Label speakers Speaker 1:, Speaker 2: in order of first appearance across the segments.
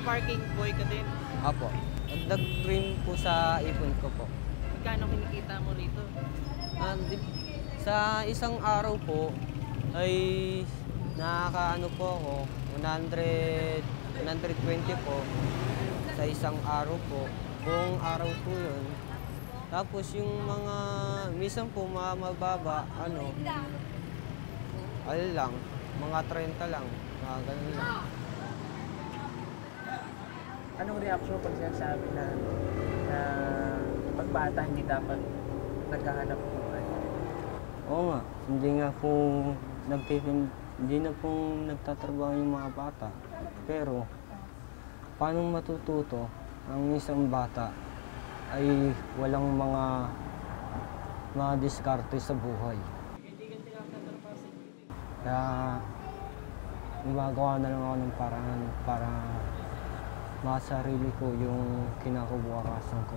Speaker 1: parking boy ka din.
Speaker 2: Apo. Rin po sa ipon ko po.
Speaker 1: Magkano kinikita mo rito?
Speaker 2: Ah, di- sa isang araw po ay nakakaano po ako 100 120 po sa isang araw po. Buong araw po yun. Tapos yung mga, minsan po mga mababa, ano, ano lang, mga 30 lang, mga ganun lang.
Speaker 1: Anong reaction pag sinasabi na na pagbata hindi dapat naghahanap buhay?
Speaker 2: Oo nga, hindi nga po nagtitin, hindi na po nagtatrabaho yung mga bata. Pero, paano matututo ang isang bata ay walang mga mga diskarte sa buhay. Kaya, gumagawa na lang ako ng paraan para masarili ko yung kinakubukasan ko.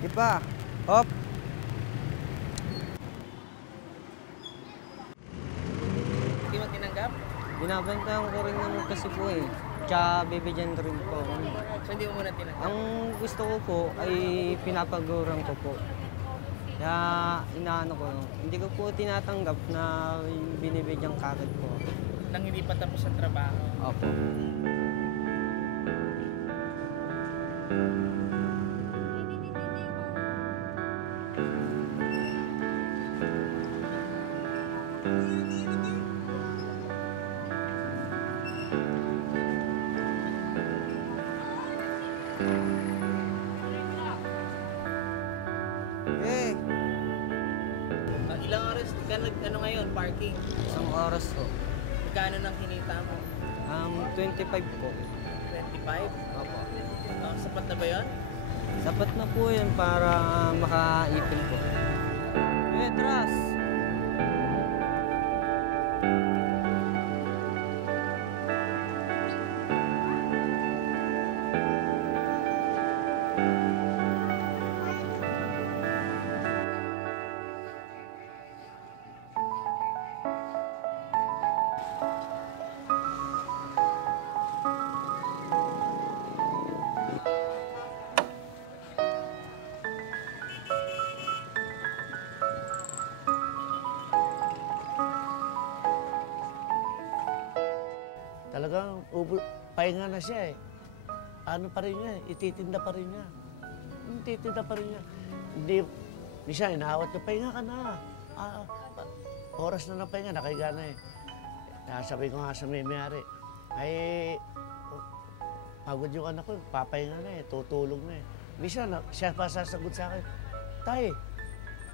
Speaker 2: Ipa, hop.
Speaker 1: Hindi mo tinanggap?
Speaker 2: Binabantayan ko rin naman kasi po eh. Tsaka bibigyan rin po.
Speaker 1: So hindi mo muna tinanggap?
Speaker 2: Ang gusto ko po ay pinapaguran ko po. Kaya inaano ko, hindi ko po tinatanggap na binibigyan kagad po.
Speaker 1: Nang hindi pa tapos ang trabaho.
Speaker 2: Opo. Eh,
Speaker 1: nag, ano ngayon, parking?
Speaker 2: isang oras po.
Speaker 1: Magkano nang kinita mo?
Speaker 2: Um, 25 po.
Speaker 1: 25?
Speaker 2: Opo.
Speaker 1: Oh, sapat na ba yun?
Speaker 2: Sapat na po yun para makaipin po. Petras!
Speaker 3: Talagang ubo, pahinga na siya eh. Ano pa rin niya, ititinda pa rin niya. Ititinda pa rin niya. Hindi, minsan inaawat ka, pahinga ka na. Ah, ah, oras na ng pahinga, nakahiga na eh. Kaya sabi ko nga sa may-mayari, ay, pagod yung anak ko, papahinga na eh, tutulog na eh. Minsan, siya pa sasagot sa akin, Tay,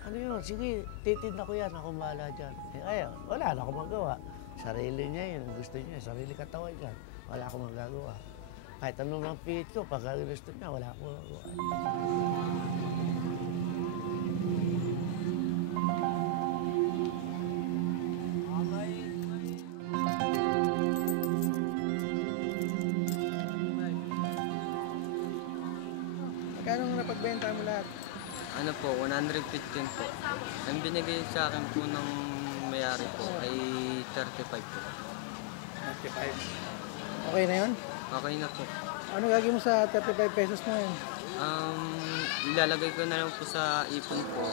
Speaker 3: ano yun? Sige, titinda ko yan. Ako bahala dyan. Eh, ay, wala na akong magawa. Sarili niya yun. Ang gusto niya, sarili katawan niya. Wala akong magagawa. Kahit anong mang pihit ko, pag gusto niya, wala akong magagawa.
Speaker 4: Magkano ang napagbenta mo lahat?
Speaker 2: Ano po, 115 po. Ang binigay sa akin po ng mayari po ay 35 po.
Speaker 4: 35. Okay na yun?
Speaker 2: Okay na po.
Speaker 4: Ano gagawin mo sa 35 pesos na yun?
Speaker 2: Um, ilalagay ko na lang po sa ipon ko